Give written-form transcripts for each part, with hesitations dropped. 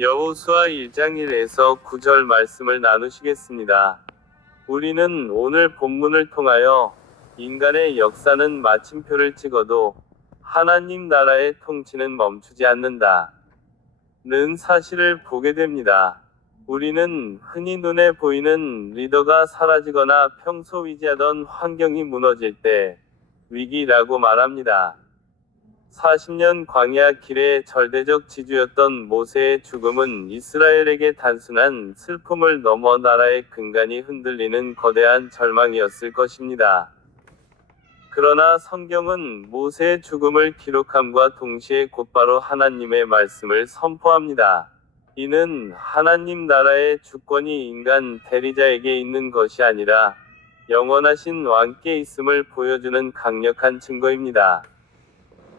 여호수아 1장 1에서 9절 말씀을 나누시겠습니다. 우리는 오늘 본문을 통하여 인간의 역사는 마침표를 찍어도 하나님 나라의 통치는 멈추지 않는다 는 사실을 보게 됩니다. 우리는 흔히 눈에 보이는 리더가 사라지거나 평소 위지하던 환경이 무너질 때 위기라고 말합니다. 40년 광야 길의 절대적 지주였던 모세의 죽음은 이스라엘에게 단순한 슬픔을 넘어 나라의 근간이 흔들리는 거대한 절망이었을 것입니다. 그러나 성경은 모세의 죽음을 기록함과 동시에 곧바로 하나님의 말씀을 선포합니다. 이는 하나님 나라의 주권이 인간 대리자에게 있는 것이 아니라 영원하신 왕께 있음을 보여주는 강력한 증거입니다.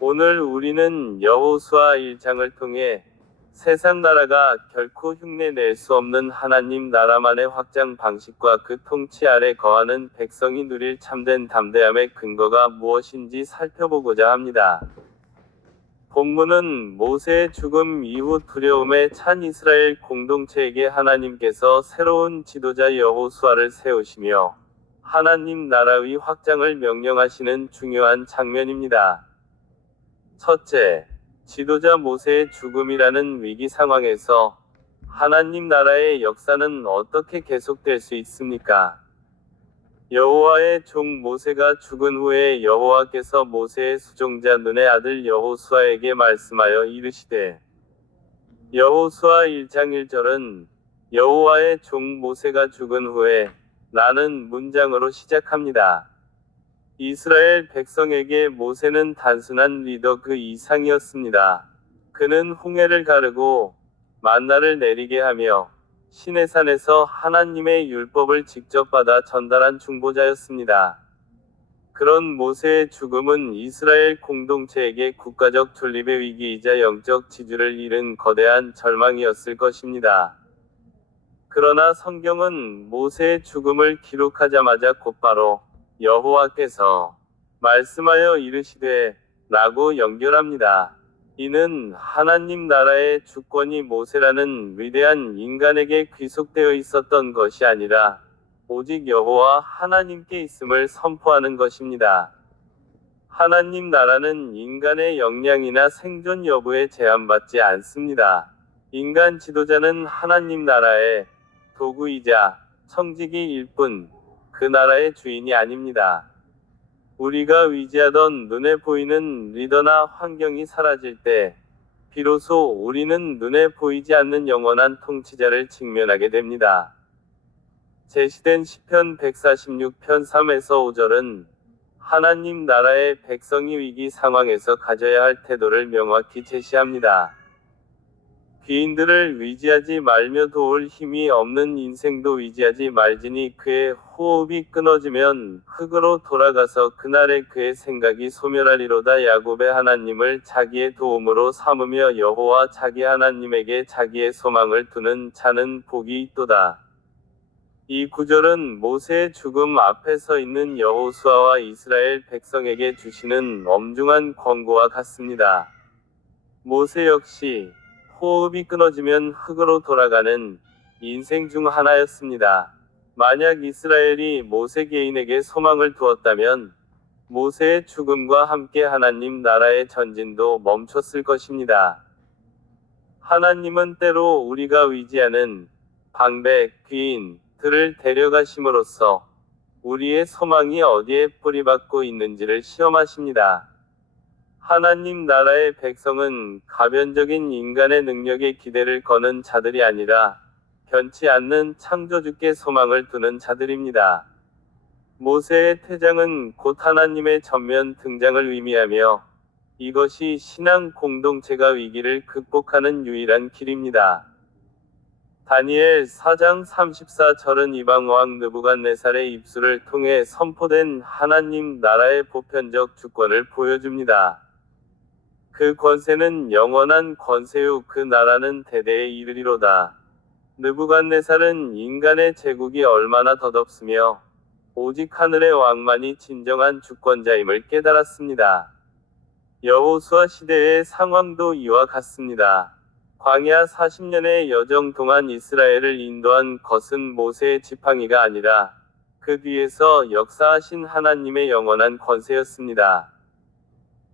오늘 우리는 여호수아 1장을 통해 세상 나라가 결코 흉내낼 수 없는 하나님 나라만의 확장 방식과 그 통치 아래 거하는 백성이 누릴 참된 담대함의 근거가 무엇인지 살펴보고자 합니다. 본문은 모세의 죽음 이후 두려움에 찬 이스라엘 공동체에게 하나님께서 새로운 지도자 여호수아를 세우시며 하나님 나라의 확장을 명령하시는 중요한 장면입니다. 첫째, 지도자 모세의 죽음이라는 위기 상황에서 하나님 나라의 역사는 어떻게 계속될 수 있습니까? 여호와의 종 모세가 죽은 후에 여호와께서 모세의 수종자 눈의 아들 여호수아에게 말씀하여 이르시되 여호수아 1장 1절은 여호와의 종 모세가 죽은 후에 라는 문장으로 시작합니다. 이스라엘 백성에게 모세는 단순한 리더 그 이상이었습니다. 그는 홍해를 가르고 만나를 내리게 하며 시내산에서 하나님의 율법을 직접 받아 전달한 중보자였습니다. 그런 모세의 죽음은 이스라엘 공동체에게 국가적 존립의 위기이자 영적 지주를 잃은 거대한 절망이었을 것입니다. 그러나 성경은 모세의 죽음을 기록하자마자 곧바로 여호와께서 말씀하여 이르시되 라고 연결합니다. 이는 하나님 나라의 주권이 모세라는 위대한 인간에게 귀속되어 있었던 것이 아니라 오직 여호와 하나님께 있음을 선포하는 것입니다. 하나님 나라는 인간의 역량이나 생존 여부에 제한받지 않습니다. 인간 지도자는 하나님 나라의 도구이자 청지기일 뿐 그 나라의 주인이 아닙니다. 우리가 위지하던 눈에 보이는 리더나 환경이 사라질 때 비로소 우리는 눈에 보이지 않는 영원한 통치자를 직면하게 됩니다. 제시된 시편 146편 3에서 5절은 하나님 나라의 백성이 위기 상황에서 가져야 할 태도를 명확히 제시합니다. 귀인들을 위지하지 말며 도울 힘이 없는 인생도 위지하지 말지니 그의 호흡이 끊어지면 흙으로 돌아가서 그날에 그의 생각이 소멸하리로다. 야곱의 하나님을 자기의 도움으로 삼으며 여호와 자기 하나님에게 자기의 소망을 두는 자는 복이 있도다. 이 구절은 모세의 죽음 앞에 서 있는 여호수아와 이스라엘 백성에게 주시는 엄중한 권고와 같습니다. 모세 역시 호흡이 끊어지면 흙으로 돌아가는 인생 중 하나였습니다. 만약 이스라엘이 모세 개인에게 소망을 두었다면 모세의 죽음과 함께 하나님 나라의 전진도 멈췄을 것입니다. 하나님은 때로 우리가 위지하는 방백, 귀인들을 데려가심으로써 우리의 소망이 어디에 뿌리박고 있는지를 시험하십니다. 하나님 나라의 백성은 가변적인 인간의 능력에 기대를 거는 자들이 아니라 변치 않는 창조주께 소망을 두는 자들입니다. 모세의 퇴장은 곧 하나님의 전면 등장을 의미하며 이것이 신앙 공동체가 위기를 극복하는 유일한 길입니다. 다니엘 4장 34절은 이방왕 느부갓네살의 입술을 통해 선포된 하나님 나라의 보편적 주권을 보여줍니다. 그 권세는 영원한 권세요 그 나라는 대대에 이르리로다. 느부갓네살은 인간의 제국이 얼마나 덧없으며 오직 하늘의 왕만이 진정한 주권자임을 깨달았습니다. 여호수아 시대의 상황도 이와 같습니다. 광야 40년의 여정 동안 이스라엘을 인도한 것은 모세의 지팡이가 아니라 그 뒤에서 역사하신 하나님의 영원한 권세였습니다.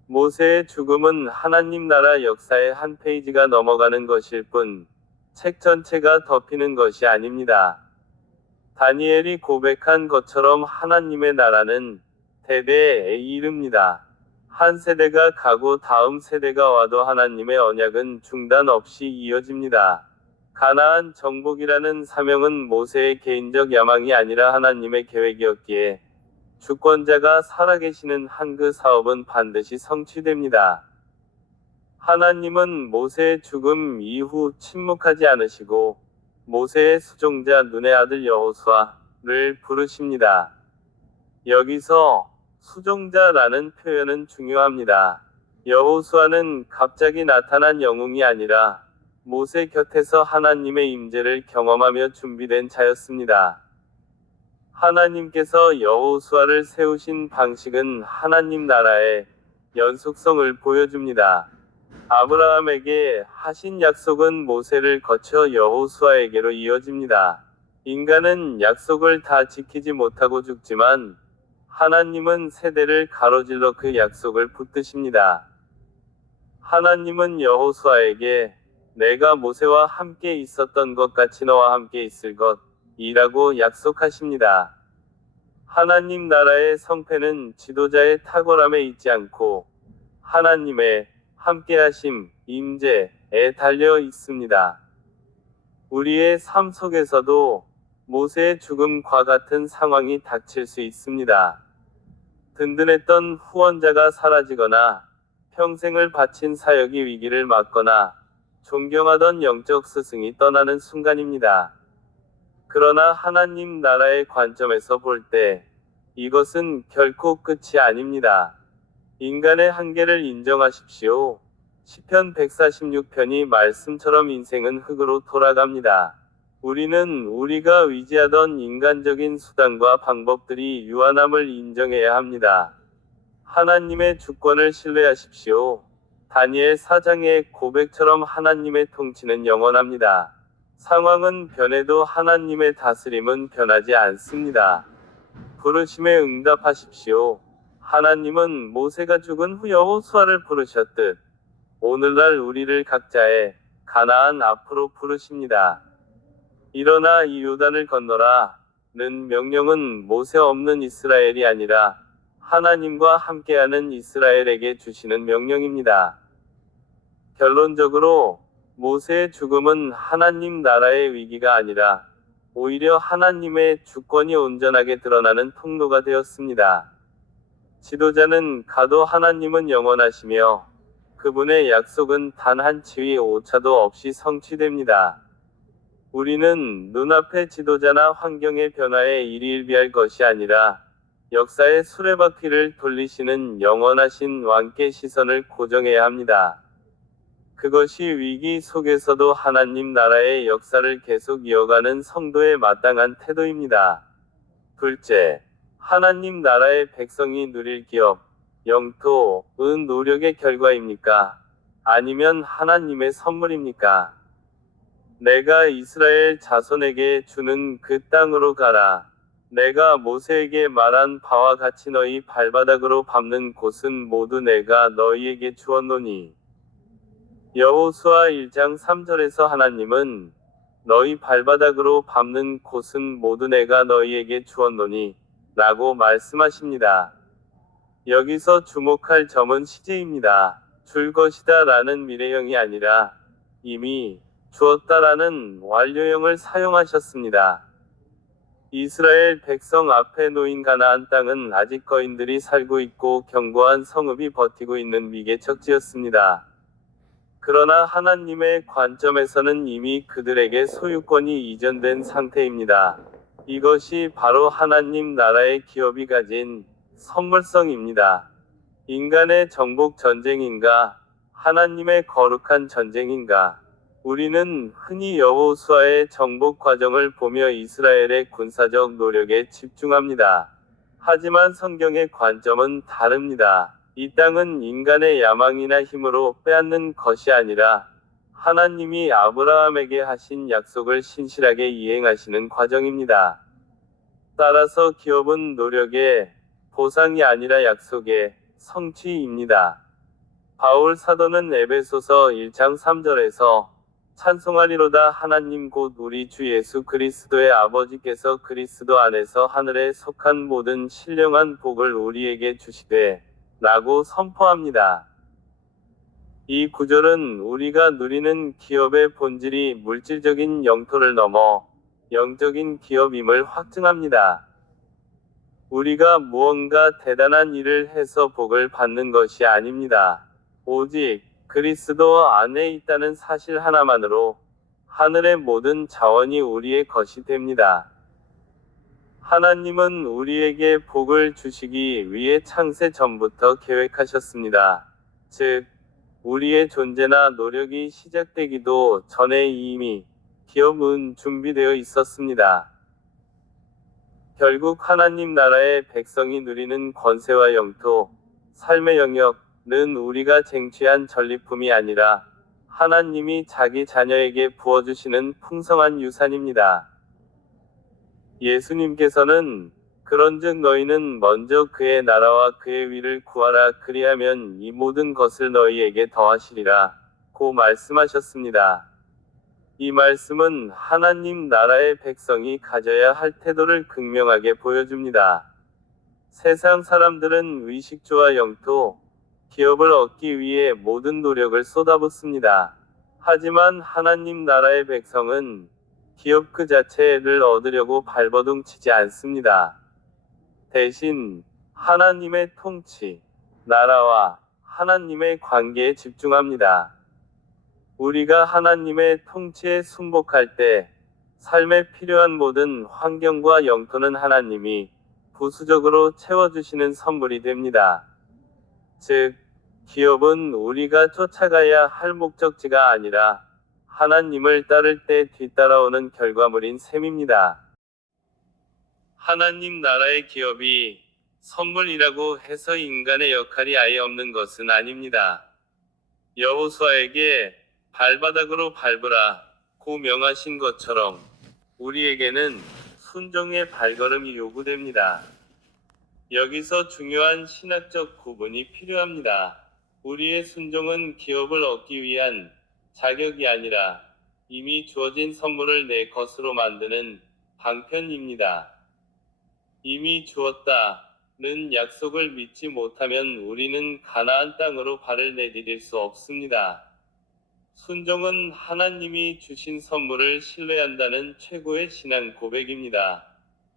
모세의 죽음은 하나님 나라 역사의 한 페이지가 넘어가는 것일 뿐, 책 전체가 덮이는 것이 아닙니다. 다니엘이 고백한 것처럼 하나님의 나라는 대대에 이릅니다. 한 세대가 가고 다음 세대가 와도 하나님의 언약은 중단 없이 이어집니다. 가나안 정복이라는 사명은 모세의 개인적 야망이 아니라 하나님의 계획이었기에 주권자가 살아계시는 한 그 사업은 반드시 성취됩니다. 하나님은 모세의 죽음 이후 침묵하지 않으시고 모세의 수종자 눈의 아들 여호수아를 부르십니다. 여기서 수종자라는 표현은 중요합니다. 여호수아는 갑자기 나타난 영웅이 아니라 모세 곁에서 하나님의 임재를 경험하며 준비된 자였습니다. 하나님께서 여호수아를 세우신 방식은 하나님 나라의 연속성을 보여줍니다. 아브라함에게 하신 약속은 모세를 거쳐 여호수아에게로 이어집니다. 인간은 약속을 다 지키지 못하고 죽지만 하나님은 세대를 가로질러 그 약속을 붙드십니다. 하나님은 여호수아에게 내가 모세와 함께 있었던 것 같이 너와 함께 있을 것이라고 약속하십니다. 하나님 나라의 성패는 지도자의 탁월함에 있지 않고 하나님의 함께하심, 임재에 달려 있습니다. 우리의 삶 속에서도 모세의 죽음과 같은 상황이 닥칠 수 있습니다. 든든했던 후원자가 사라지거나 평생을 바친 사역이 위기를 맞거나 존경하던 영적 스승이 떠나는 순간입니다. 그러나 하나님 나라의 관점에서 볼 때 이것은 결코 끝이 아닙니다. 인간의 한계를 인정하십시오. 시편 146편이 말씀처럼 인생은 흙으로 돌아갑니다. 우리는 우리가 의지하던 인간적인 수단과 방법들이 유한함을 인정해야 합니다. 하나님의 주권을 신뢰하십시오. 다니엘 4장의 고백처럼 하나님의 통치는 영원합니다. 상황은 변해도 하나님의 다스림은 변하지 않습니다. 부르심에 응답하십시오. 하나님은 모세가 죽은 후 여호수아를 부르셨듯 오늘날 우리를 각자의 가나안 앞으로 부르십니다. 일어나 이 요단을 건너라는 명령은 모세 없는 이스라엘이 아니라 하나님과 함께하는 이스라엘에게 주시는 명령입니다. 결론적으로 모세의 죽음은 하나님 나라의 위기가 아니라 오히려 하나님의 주권이 온전하게 드러나는 통로가 되었습니다. 지도자는 가도 하나님은 영원하시며 그분의 약속은 단 한 치위 오차도 없이 성취됩니다. 우리는 눈앞의 지도자나 환경의 변화에 일희일비할 것이 아니라 역사의 수레바퀴를 돌리시는 영원하신 왕께 시선을 고정해야 합니다. 그것이 위기 속에서도 하나님 나라의 역사를 계속 이어가는 성도의 마땅한 태도입니다. 둘째, 하나님 나라의 백성이 누릴 기업, 영토은 노력의 결과입니까? 아니면 하나님의 선물입니까? 내가 이스라엘 자손에게 주는 그 땅으로 가라. 내가 모세에게 말한 바와 같이 너희 발바닥으로 밟는 곳은 모두 내가 너희에게 주었노니. 여호수아 1장 3절에서 하나님은 너희 발바닥으로 밟는 곳은 모두 내가 너희에게 주었노니 라고 말씀하십니다. 여기서 주목할 점은 시제입니다. 줄 것이다 라는 미래형이 아니라 이미 주었다라는 완료형을 사용하셨습니다. 이스라엘 백성 앞에 놓인 가나안 땅은 아직 거인들이 살고 있고 견고한 성읍이 버티고 있는 미개척지였습니다. 그러나 하나님의 관점에서는 이미 그들에게 소유권이 이전된 상태입니다. 이것이 바로 하나님 나라의 기업이 가진 선물성입니다. 인간의 정복 전쟁인가? 하나님의 거룩한 전쟁인가? 우리는 흔히 여호수아의 정복 과정을 보며 이스라엘의 군사적 노력에 집중합니다. 하지만 성경의 관점은 다릅니다. 이 땅은 인간의 야망이나 힘으로 빼앗는 것이 아니라 하나님이 아브라함에게 하신 약속을 신실하게 이행하시는 과정입니다. 따라서 기업은 노력의 보상이 아니라 약속의 성취입니다. 바울 사도는 에베소서 1장 3절에서 찬송하리로다 하나님 곧 우리 주 예수 그리스도의 아버지께서 그리스도 안에서 하늘에 속한 모든 신령한 복을 우리에게 주시되 라고 선포합니다. 이 구절은 우리가 누리는 기업의 본질이 물질적인 영토를 넘어 영적인 기업임을 확증합니다. 우리가 무언가 대단한 일을 해서 복을 받는 것이 아닙니다. 오직 그리스도 안에 있다는 사실 하나만으로 하늘의 모든 자원이 우리의 것이 됩니다. 하나님은 우리에게 복을 주시기 위해 창세 전부터 계획하셨습니다. 즉, 우리의 존재나 노력이 시작되기도 전에 이미 기업은 준비되어 있었습니다. 결국 하나님 나라의 백성이 누리는 권세와 영토, 삶의 영역은 우리가 쟁취한 전리품이 아니라 하나님이 자기 자녀에게 부어주시는 풍성한 유산입니다. 예수님께서는 그런즉 너희는 먼저 그의 나라와 그의 위를 구하라 그리하면 이 모든 것을 너희에게 더하시리라 고 말씀하셨습니다. 이 말씀은 하나님 나라의 백성이 가져야 할 태도를 극명하게 보여줍니다. 세상 사람들은 의식주와 영토, 기업을 얻기 위해 모든 노력을 쏟아붓습니다. 하지만 하나님 나라의 백성은 기업 그 자체를 얻으려고 발버둥 치지 않습니다. 대신 하나님의 통치, 나라와 하나님의 관계에 집중합니다. 우리가 하나님의 통치에 순복할 때 삶에 필요한 모든 환경과 영토는 하나님이 부수적으로 채워주시는 선물이 됩니다. 즉, 기업은 우리가 쫓아가야 할 목적지가 아니라 하나님을 따를 때 뒤따라오는 결과물인 셈입니다. 하나님 나라의 기업이 선물이라고 해서 인간의 역할이 아예 없는 것은 아닙니다. 여호수아에게 발바닥으로 밟으라 고 명하신 것처럼 우리에게는 순종의 발걸음이 요구됩니다. 여기서 중요한 신학적 구분이 필요합니다. 우리의 순종은 기업을 얻기 위한 자격이 아니라 이미 주어진 선물을 내 것으로 만드는 방편입니다. 이미 주었다는 약속을 믿지 못하면 우리는 가나안 땅으로 발을 내디딜 수 없습니다. 순종은 하나님이 주신 선물을 신뢰한다는 최고의 신앙 고백입니다.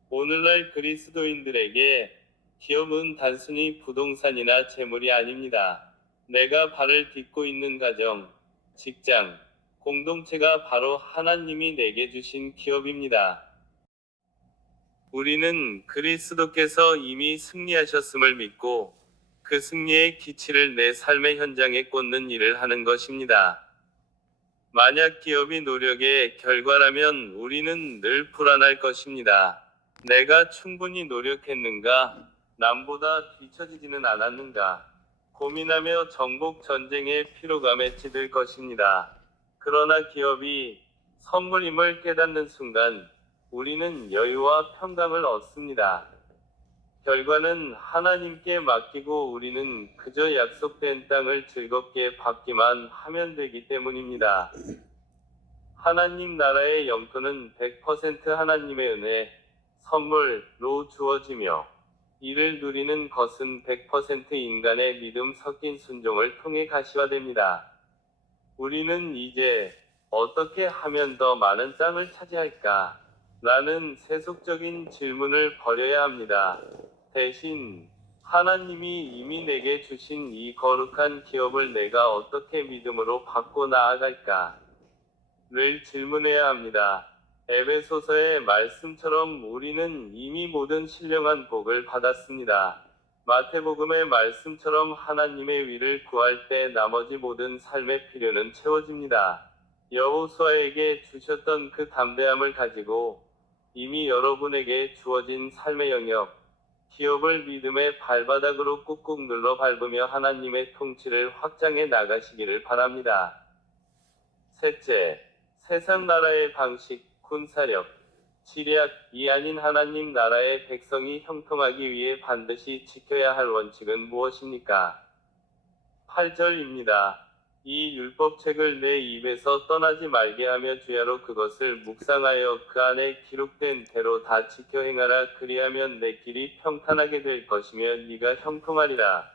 오늘날 그리스도인들에게 기업은 단순히 부동산이나 재물이 아닙니다. 내가 발을 딛고 있는 가정, 직장, 공동체가 바로 하나님이 내게 주신 기업입니다. 우리는 그리스도께서 이미 승리하셨음을 믿고 그 승리의 기치를 내 삶의 현장에 꽂는 일을 하는 것입니다. 만약 기업이 노력의 결과라면 우리는 늘 불안할 것입니다. 내가 충분히 노력했는가? 남보다 뒤처지지는 않았는가? 고민하며 정복 전쟁의 피로감에 찌들 것입니다. 그러나 기업이 선물임을 깨닫는 순간 우리는 여유와 평강을 얻습니다. 결과는 하나님께 맡기고 우리는 그저 약속된 땅을 즐겁게 받기만 하면 되기 때문입니다. 하나님 나라의 영토는 100% 하나님의 은혜, 선물로 주어지며 이를 누리는 것은 100% 인간의 믿음 섞인 순종을 통해 가시화됩니다. 우리는 이제 어떻게 하면 더 많은 땅을 차지할까? 라는 세속적인 질문을 버려야 합니다. 대신 하나님이 이미 내게 주신 이 거룩한 기업을 내가 어떻게 믿음으로 받고 나아갈까? 를 질문해야 합니다. 에베소서의 말씀처럼 우리는 이미 모든 신령한 복을 받았습니다. 마태복음의 말씀처럼 하나님의 위를 구할 때 나머지 모든 삶의 필요는 채워집니다. 여호수아에게 주셨던 그 담대함을 가지고 이미 여러분에게 주어진 삶의 영역, 기업을 믿음의 발바닥으로 꾹꾹 눌러 밟으며 하나님의 통치를 확장해 나가시기를 바랍니다. 셋째, 세상 나라의 방식, 군사력, 지략이 아닌 하나님 나라의 백성이 형통하기 위해 반드시 지켜야 할 원칙은 무엇입니까? 8절입니다. 이 율법책을 내 입에서 떠나지 말게 하며 주야로 그것을 묵상하여 그 안에 기록된 대로 다 지켜 행하라. 그리하면 내 길이 평탄하게 될 것이며 네가 형통하리라.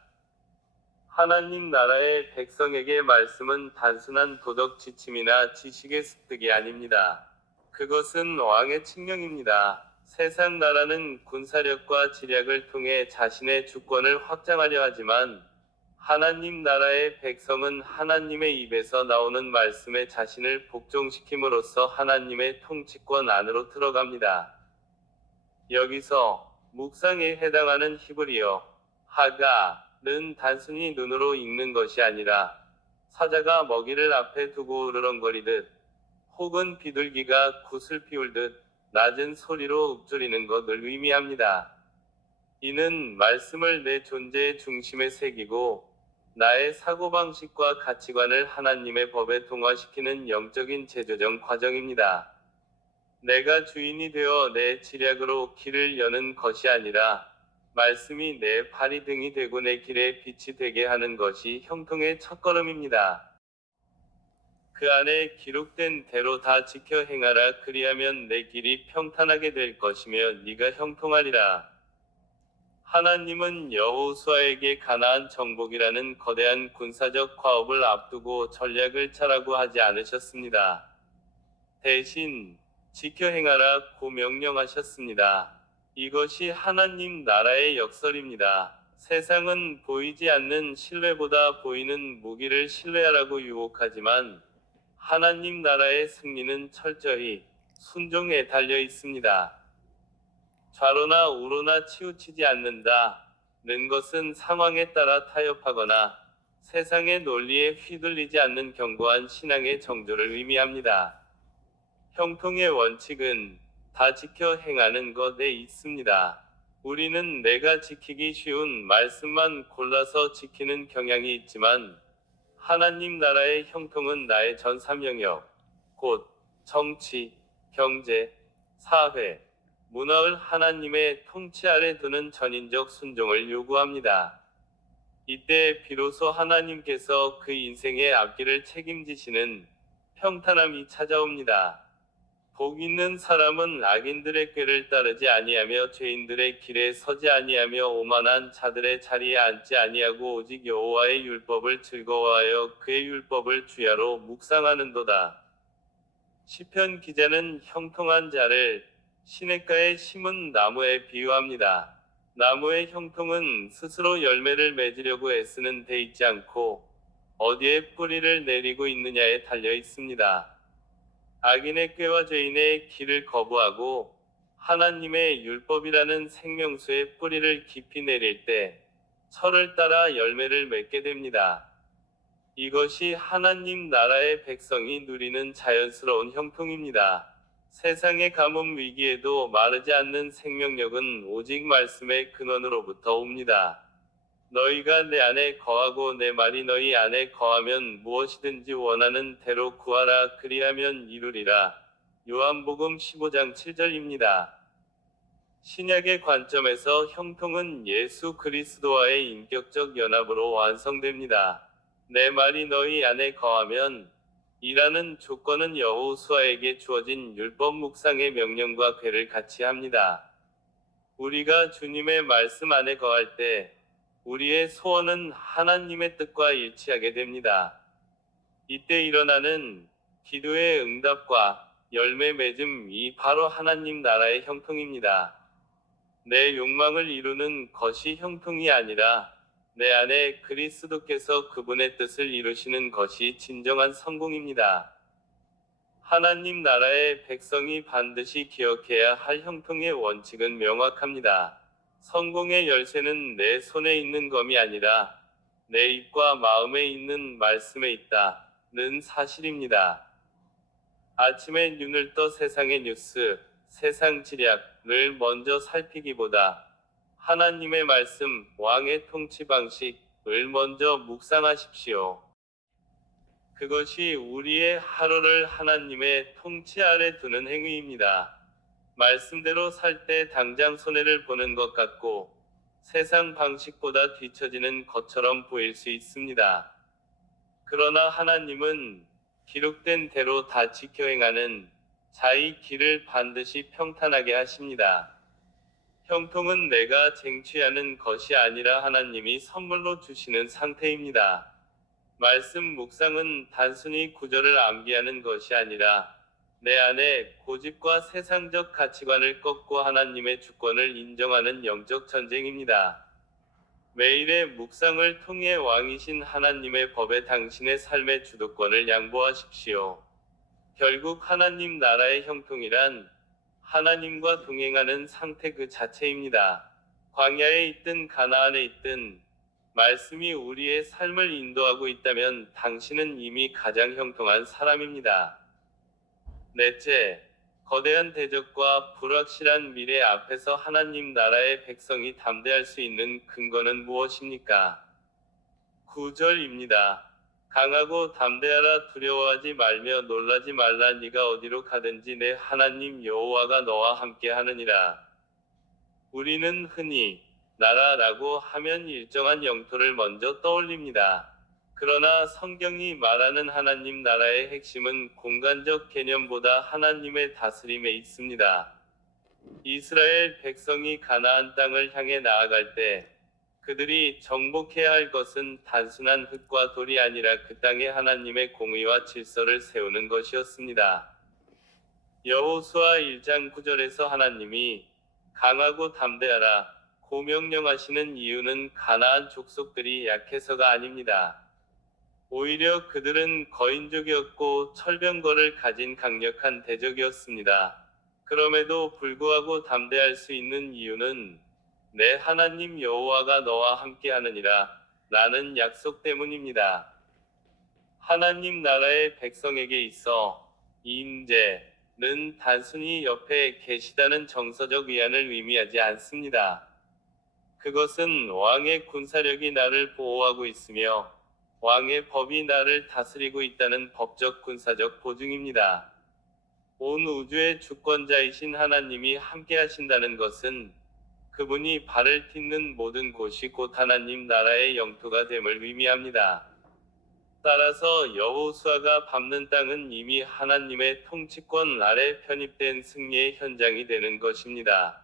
하나님 나라의 백성에게 말씀은 단순한 도덕 지침이나 지식의 습득이 아닙니다. 그것은 왕의 칙령입니다. 세상 나라는 군사력과 지략을 통해 자신의 주권을 확장하려 하지만 하나님 나라의 백성은 하나님의 입에서 나오는 말씀에 자신을 복종시킴으로써 하나님의 통치권 안으로 들어갑니다. 여기서 묵상에 해당하는 히브리어 하가는 단순히 눈으로 읽는 것이 아니라 사자가 먹이를 앞에 두고 으르렁거리듯 혹은 비둘기가 굿을 피울듯 낮은 소리로 읊조리는 것을 의미합니다. 이는 말씀을 내 존재의 중심에 새기고 나의 사고방식과 가치관을 하나님의 법에 동화시키는 영적인 재조정 과정입니다. 내가 주인이 되어 내 지략으로 길을 여는 것이 아니라 말씀이 내 발이 등이 되고 내 길에 빛이 되게 하는 것이 형통의 첫걸음입니다. 그 안에 기록된 대로 다 지켜 행하라. 그리하면 내 길이 평탄하게 될 것이며 네가 형통하리라. 하나님은 여호수아에게 가나안 정복이라는 거대한 군사적 과업을 앞두고 전략을 짜라고 하지 않으셨습니다. 대신 지켜 행하라고 명령하셨습니다. 이것이 하나님 나라의 역설입니다. 세상은 보이지 않는 신뢰보다 보이는 무기를 신뢰하라고 유혹하지만 하나님 나라의 승리는 철저히 순종에 달려 있습니다. 좌로나 우로나 치우치지 않는다는 것은 상황에 따라 타협하거나 세상의 논리에 휘둘리지 않는 견고한 신앙의 정조를 의미합니다. 형통의 원칙은 다 지켜 행하는 것에 있습니다. 우리는 내가 지키기 쉬운 말씀만 골라서 지키는 경향이 있지만 하나님 나라의 형통은 나의 전 3영역, 곧 정치, 경제, 사회, 문화를 하나님의 통치 아래 두는 전인적 순종을 요구합니다. 이때 비로소 하나님께서 그 인생의 앞길을 책임지시는 평탄함이 찾아옵니다. 복 있는 사람은 악인들의 꾀를 따르지 아니하며 죄인들의 길에 서지 아니하며 오만한 자들의 자리에 앉지 아니하고 오직 여호와의 율법을 즐거워하여 그의 율법을 주야로 묵상하는도다. 시편 기자는 형통한 자를 시냇가에 심은 나무에 비유합니다. 나무의 형통은 스스로 열매를 맺으려고 애쓰는 데 있지 않고 어디에 뿌리를 내리고 있느냐에 달려 있습니다. 악인의 꾀와 죄인의 길을 거부하고 하나님의 율법이라는 생명수에 뿌리를 깊이 내릴 때 철을 따라 열매를 맺게 됩니다. 이것이 하나님 나라의 백성이 누리는 자연스러운 형통입니다. 세상의 가뭄 위기에도 마르지 않는 생명력은 오직 말씀의 근원으로부터 옵니다. 너희가 내 안에 거하고 내 말이 너희 안에 거하면 무엇이든지 원하는 대로 구하라. 그리하면 이루리라. 요한복음 15장 7절입니다. 신약의 관점에서 형통은 예수 그리스도와의 인격적 연합으로 완성됩니다. 내 말이 너희 안에 거하면 이라는 조건은 여호수아에게 주어진 율법 묵상의 명령과 궤를 같이 합니다. 우리가 주님의 말씀 안에 거할 때 우리의 소원은 하나님의 뜻과 일치하게 됩니다. 이때 일어나는 기도의 응답과 열매 맺음이 바로 하나님 나라의 형통입니다. 내 욕망을 이루는 것이 형통이 아니라 내 안에 그리스도께서 그분의 뜻을 이루시는 것이 진정한 성공입니다. 하나님 나라의 백성이 반드시 기억해야 할 형통의 원칙은 명확합니다. 성공의 열쇠는 내 손에 있는 검이 아니라 내 입과 마음에 있는 말씀에 있다는 사실입니다. 아침에 눈을 떠 세상의 뉴스, 세상 지략을 먼저 살피기보다 하나님의 말씀, 왕의 통치 방식을 먼저 묵상하십시오. 그것이 우리의 하루를 하나님의 통치 아래 두는 행위입니다. 말씀대로 살 때 당장 손해를 보는 것 같고 세상 방식보다 뒤처지는 것처럼 보일 수 있습니다. 그러나 하나님은 기록된 대로 다 지켜 행하는 자의 길을 반드시 평탄하게 하십니다. 형통은 내가 쟁취하는 것이 아니라 하나님이 선물로 주시는 상태입니다. 말씀 묵상은 단순히 구절을 암기하는 것이 아니라 내 안에 고집과 세상적 가치관을 꺾고 하나님의 주권을 인정하는 영적 전쟁입니다. 매일의 묵상을 통해 왕이신 하나님의 법에 당신의 삶의 주도권을 양보하십시오. 결국 하나님 나라의 형통이란 하나님과 동행하는 상태 그 자체입니다. 광야에 있든 가나안에 있든 말씀이 우리의 삶을 인도하고 있다면 당신은 이미 가장 형통한 사람입니다. 넷째, 거대한 대적과 불확실한 미래 앞에서 하나님 나라의 백성이 담대할 수 있는 근거는 무엇입니까? 9절입니다. 강하고 담대하라 두려워하지 말며 놀라지 말라 네가 어디로 가든지 내 하나님 여호와가 너와 함께 하느니라. 우리는 흔히 나라라고 하면 일정한 영토를 먼저 떠올립니다. 그러나 성경이 말하는 하나님 나라의 핵심은 공간적 개념보다 하나님의 다스림에 있습니다. 이스라엘 백성이 가나안 땅을 향해 나아갈 때 그들이 정복해야 할 것은 단순한 흙과 돌이 아니라 그 땅에 하나님의 공의와 질서를 세우는 것이었습니다. 여호수아 1장 9절에서 하나님이 강하고 담대하라 고 명령하시는 이유는 가나안 족속들이 약해서가 아닙니다. 오히려 그들은 거인족이었고 철병거를 가진 강력한 대적이었습니다. 그럼에도 불구하고 담대할 수 있는 이유는 내 하나님 여호와가 너와 함께 하느니라 라는 약속 때문입니다. 하나님 나라의 백성에게 있어 임재는 단순히 옆에 계시다는 정서적 위안을 의미하지 않습니다. 그것은 왕의 군사력이 나를 보호하고 있으며 왕의 법이 나를 다스리고 있다는 법적 군사적 보증입니다. 온 우주의 주권자이신 하나님이 함께 하신다는 것은 그분이 발을 딛는 모든 곳이 곧 하나님 나라의 영토가 됨을 의미합니다. 따라서 여호수아가 밟는 땅은 이미 하나님의 통치권 아래 편입된 승리의 현장이 되는 것입니다.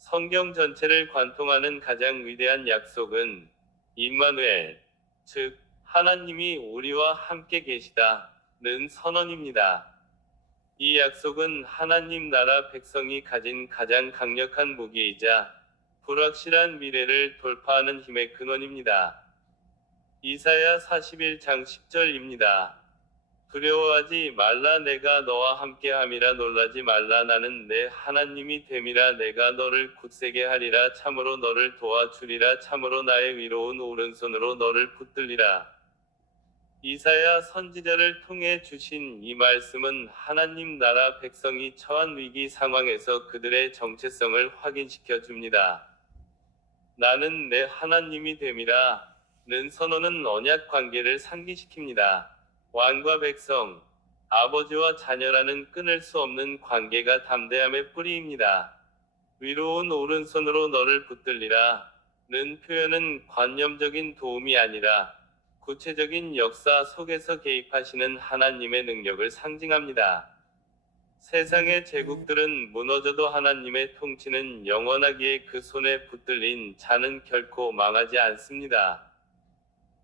성경 전체를 관통하는 가장 위대한 약속은 임마누엘, 즉 하나님이 우리와 함께 계시다는 선언입니다. 이 약속은 하나님 나라 백성이 가진 가장 강력한 무기이자 불확실한 미래를 돌파하는 힘의 근원입니다. 이사야 41장 10절입니다. 두려워하지 말라 내가 너와 함께함이라 놀라지 말라 나는 내 하나님이 됨이라 내가 너를 굳세게 하리라 참으로 너를 도와주리라 참으로 나의 위로운 오른손으로 너를 붙들리라. 이사야 선지자를 통해 주신 이 말씀은 하나님 나라 백성이 처한 위기 상황에서 그들의 정체성을 확인시켜 줍니다. 나는 내 하나님이 됨이라 는 선언은 언약 관계를 상기시킵니다. 왕과 백성, 아버지와 자녀라는 끊을 수 없는 관계가 담대함의 뿌리입니다. 위로운 오른손으로 너를 붙들리라 는 표현은 관념적인 도움이 아니라 구체적인 역사 속에서 개입하시는 하나님의 능력을 상징합니다. 세상의 제국들은 무너져도 하나님의 통치는 영원하기에 그 손에 붙들린 자는 결코 망하지 않습니다.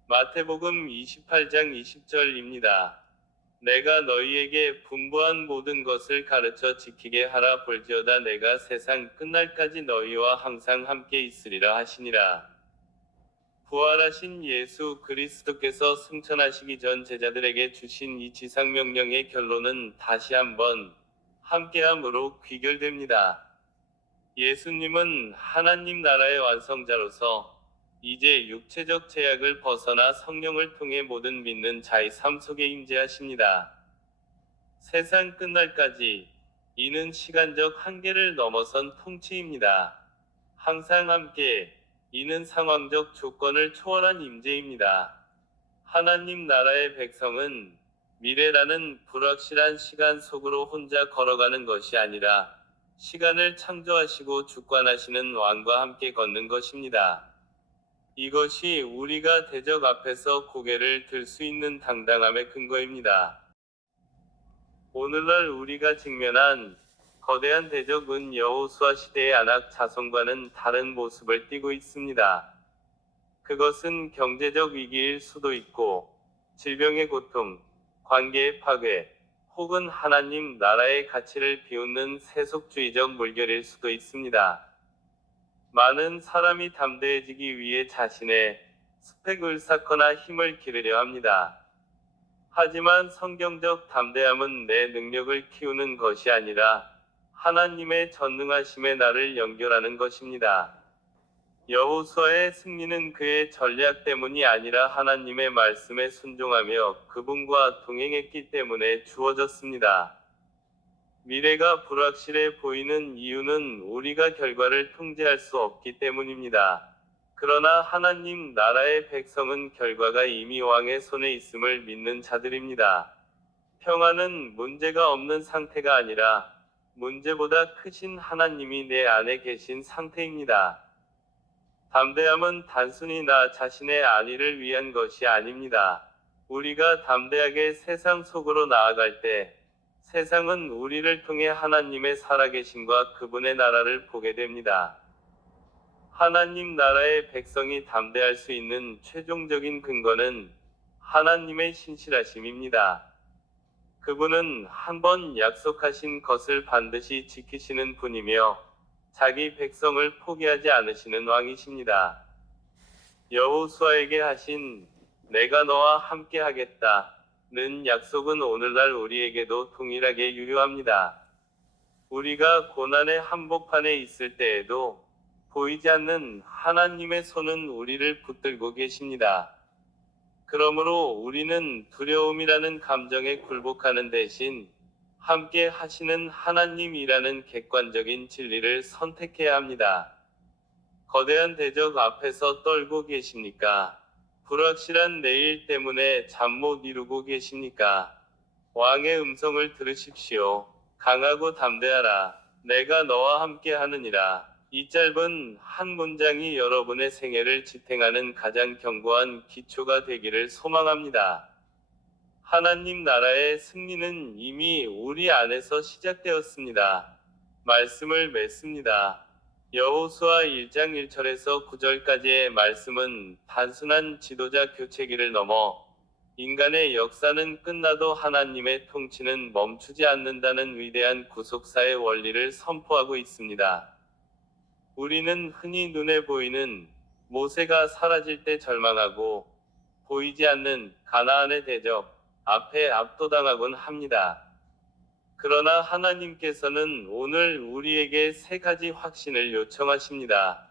마태복음 28장 20절입니다. 내가 너희에게 분부한 모든 것을 가르쳐 지키게 하라 볼지어다 내가 세상 끝날까지 너희와 항상 함께 있으리라 하시니라. 부활하신 예수 그리스도께서 승천하시기 전 제자들에게 주신 이 지상명령의 결론은 다시 한번 함께함으로 귀결됩니다. 예수님은 하나님 나라의 완성자로서 이제 육체적 제약을 벗어나 성령을 통해 모든 믿는 자의 삶 속에 임재하십니다. 세상 끝날까지 이는 시간적 한계를 넘어선 통치입니다. 항상 함께 이는 상황적 조건을 초월한 임재입니다. 하나님 나라의 백성은 미래라는 불확실한 시간 속으로 혼자 걸어가는 것이 아니라 시간을 창조하시고 주관하시는 왕과 함께 걷는 것입니다. 이것이 우리가 대적 앞에서 고개를 들 수 있는 당당함의 근거입니다. 오늘날 우리가 직면한 거대한 대적은 여호수아 시대의 안악 자손과는 다른 모습을 띠고 있습니다. 그것은 경제적 위기일 수도 있고, 질병의 고통, 관계의 파괴, 혹은 하나님 나라의 가치를 비웃는 세속주의적 물결일 수도 있습니다. 많은 사람이 담대해지기 위해 자신의 스펙을 쌓거나 힘을 기르려 합니다. 하지만 성경적 담대함은 내 능력을 키우는 것이 아니라 하나님의 전능하심에 나를 연결하는 것입니다. 여호수아의 승리는 그의 전략 때문이 아니라 하나님의 말씀에 순종하며 그분과 동행했기 때문에 주어졌습니다. 미래가 불확실해 보이는 이유는 우리가 결과를 통제할 수 없기 때문입니다. 그러나 하나님 나라의 백성은 결과가 이미 왕의 손에 있음을 믿는 자들입니다. 평화는 문제가 없는 상태가 아니라 문제보다 크신 하나님이 내 안에 계신 상태입니다. 담대함은 단순히 나 자신의 안위를 위한 것이 아닙니다. 우리가 담대하게 세상 속으로 나아갈 때 세상은 우리를 통해 하나님의 살아계심과 그분의 나라를 보게 됩니다. 하나님 나라의 백성이 담대할 수 있는 최종적인 근거는 하나님의 신실하심입니다. 그분은 한 번 약속하신 것을 반드시 지키시는 분이며 자기 백성을 포기하지 않으시는 왕이십니다. 여호수아에게 하신 내가 너와 함께 하겠다는 약속은 오늘날 우리에게도 동일하게 유효합니다. 우리가 고난의 한복판에 있을 때에도 보이지 않는 하나님의 손은 우리를 붙들고 계십니다. 그러므로 우리는 두려움이라는 감정에 굴복하는 대신 함께 하시는 하나님이라는 객관적인 진리를 선택해야 합니다. 거대한 대적 앞에서 떨고 계십니까? 불확실한 내일 때문에 잠 못 이루고 계십니까? 왕의 음성을 들으십시오. 강하고 담대하라. 내가 너와 함께 하느니라. 이 짧은 한 문장이 여러분의 생애를 지탱하는 가장 견고한 기초가 되기를 소망합니다. 하나님 나라의 승리는 이미 우리 안에서 시작되었습니다. 말씀을 맺습니다. 여호수아 1장 1절에서 9절까지의 말씀은 단순한 지도자 교체기를 넘어 인간의 역사는 끝나도 하나님의 통치는 멈추지 않는다는 위대한 구속사의 원리를 선포하고 있습니다. 우리는 흔히 눈에 보이는 모세가 사라질 때 절망하고 보이지 않는 가나안의 대적 앞에 압도당하곤 합니다. 그러나 하나님께서는 오늘 우리에게 세 가지 확신을 요청하십니다.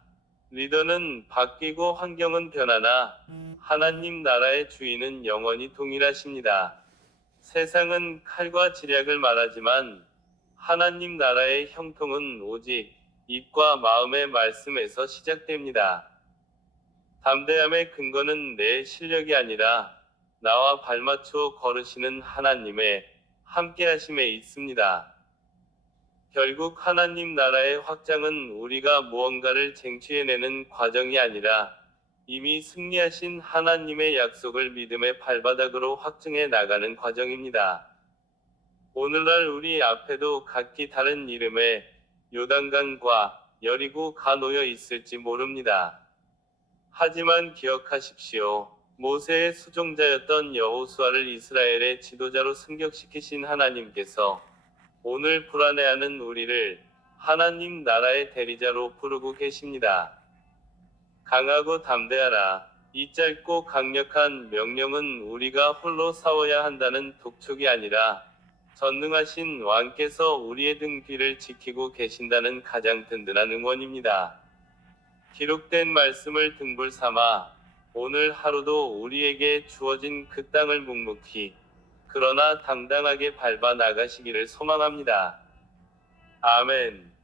리더는 바뀌고 환경은 변하나 하나님 나라의 주인은 영원히 동일하십니다. 세상은 칼과 지략을 말하지만 하나님 나라의 형통은 오직 입과 마음의 말씀에서 시작됩니다. 담대함의 근거는 내 실력이 아니라 나와 발맞추어 걸으시는 하나님의 함께하심에 있습니다. 결국 하나님 나라의 확장은 우리가 무언가를 쟁취해내는 과정이 아니라 이미 승리하신 하나님의 약속을 믿음의 발바닥으로 확증해 나가는 과정입니다. 오늘날 우리 앞에도 각기 다른 이름의 요단강과 여리고가 놓여 있을지 모릅니다. 하지만 기억하십시오. 모세의 수종자였던 여호수아를 이스라엘의 지도자로 승격시키신 하나님께서 오늘 불안해하는 우리를 하나님 나라의 대리자로 부르고 계십니다. 강하고 담대하라. 이 짧고 강력한 명령은 우리가 홀로 싸워야 한다는 독촉이 아니라 전능하신 왕께서 우리의 등 뒤를 지키고 계신다는 가장 든든한 응원입니다. 기록된 말씀을 등불 삼아 오늘 하루도 우리에게 주어진 그 땅을 묵묵히 그러나 당당하게 밟아 나가시기를 소망합니다. 아멘.